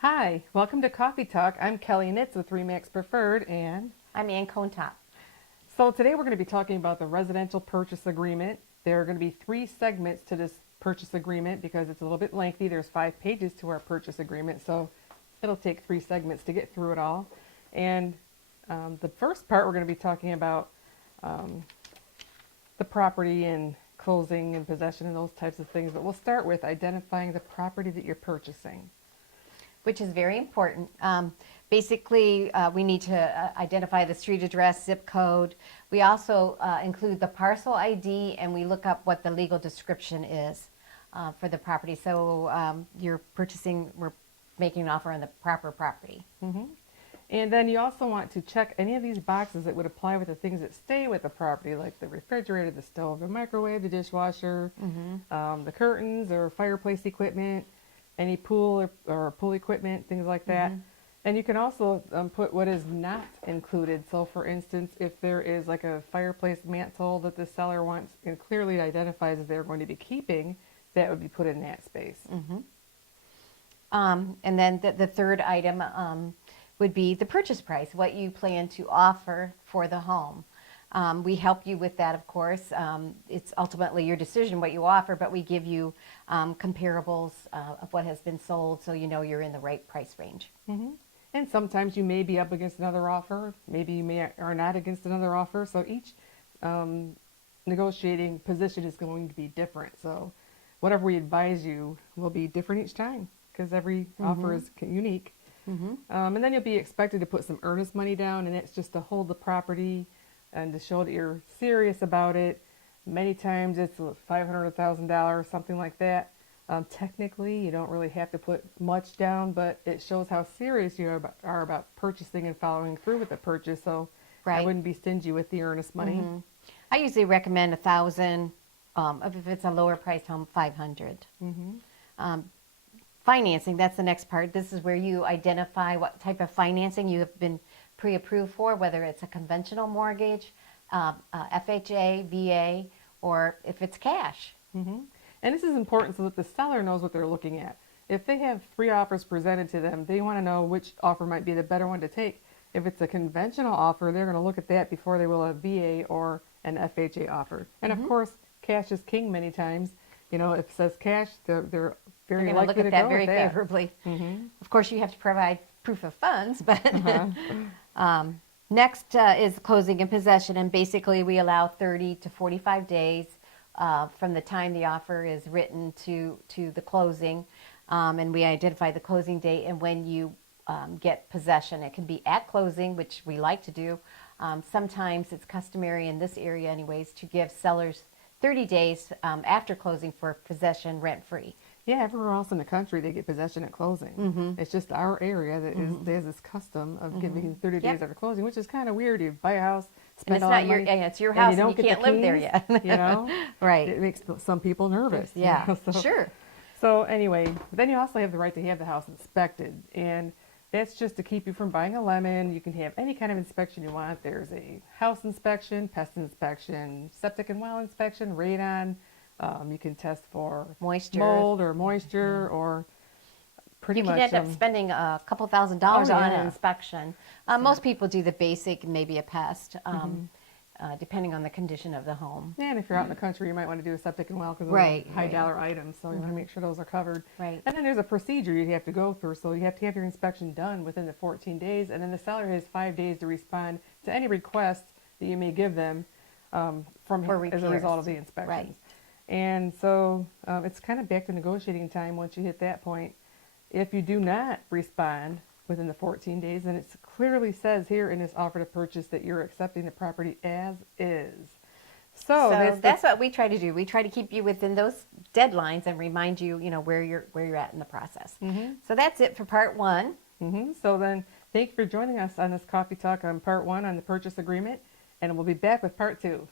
Hi, welcome to Coffee Talk. I'm Kelley Knitz with Remax Preferred, and I'm Ann Contop. so today we're going to be talking about the residential purchase agreement. There are going to be 3 segments to this purchase agreement because it's a little bit lengthy. There's 5 pages to our purchase agreement, so it'll take 3 segments to get through it all. And the first part we're going to be talking about the property and closing and possession and those types of things, but we'll start with identifying the property that you're purchasing. Which is very important. Basically, we need to identify the street address, zip code. We also include the parcel ID, and we look up what the legal description is for the property. So we're making an offer on the proper property. Mm-hmm. And then you also want to check any of these boxes that would apply with the things that stay with the property, like the refrigerator, the stove, the microwave, the dishwasher, the curtains or fireplace equipment, any pool or pool equipment, things like that. And you can also put what is not included. So for instance, if there is like a fireplace mantle that the seller wants and clearly identifies that they're going to be keeping, that would be put in that space. And then the third item would be the purchase price, what you plan to offer for the home. We help you with that, of course. It's ultimately your decision what you offer, but we give you comparables of what has been sold so you know you're in the right price range. And sometimes you may be up against another offer. Maybe you are not against another offer. So each negotiating position is going to be different. So whatever we advise you will be different each time because every offer is unique. And then you'll be expected to put some earnest money down, and it's just to hold the property and to show that you're serious about it. Many times it's $500, $1,000, something like that. Technically, you don't really have to put much down, but it shows how serious you are about purchasing and following through with the purchase. So I wouldn't be stingy with the earnest money. I usually recommend $1,000. If it's a lower price home, $500. Financing, that's the next part. This is where you identify what type of financing you have been pre-approved for, whether it's a conventional mortgage, FHA, VA, or if it's cash. And this is important so that the seller knows what they're looking at. If they have 3 offers presented to them, they want to know which offer might be the better one to take. If it's a conventional offer, they're going to look at that before they will a VA or an FHA offer. And of course, cash is king many times. You know, if it says cash, they're very likely to go with that. Look at that very favorably. Of course, you have to provide proof of funds, but next is closing and possession, and basically we allow 30 to 45 days from the time the offer is written to the closing, and we identify the closing date and when you get possession. It can be at closing, which we like to do. Sometimes it's customary in this area anyways to give sellers 30 days after closing for possession rent-free. Yeah, everywhere else in the country they get possession at closing. It's just our area that there's this custom of giving 30 days after closing, which is kind of weird. You buy a house, spend all that money, it's your house, and you can't live there yet. You know, right? It makes some people nervous. Yeah, you know, sure. So anyway, then you also have the right to have the house inspected, and that's just to keep you from buying a lemon. You can have any kind of inspection you want. There's a house inspection, pest inspection, septic and well inspection, radon. You can test for moisture, mold or moisture, or pretty much. You can end up spending a couple $1,000 on an inspection. Most people do the basic, maybe a pest, depending on the condition of the home. Yeah, and if you're out in the country, you might want to do a septic and well because those are high dollar items, so you want to make sure those are covered. Right. And then there's a procedure you have to go through, so you have to have your inspection done within the 14 days, and then the seller has 5 days to respond to any requests that you may give them as a result of the inspections. Right. And so it's kind of back to negotiating time once you hit that point. If you do not respond within the 14 days, then it clearly says here in this offer to purchase that you're accepting the property as is. So that's what we try to do. We try to keep you within those deadlines and remind you, where you're at in the process. So that's it for part 1. So then thank you for joining us on this Coffee Talk on part 1 on the purchase agreement, and we'll be back with part 2.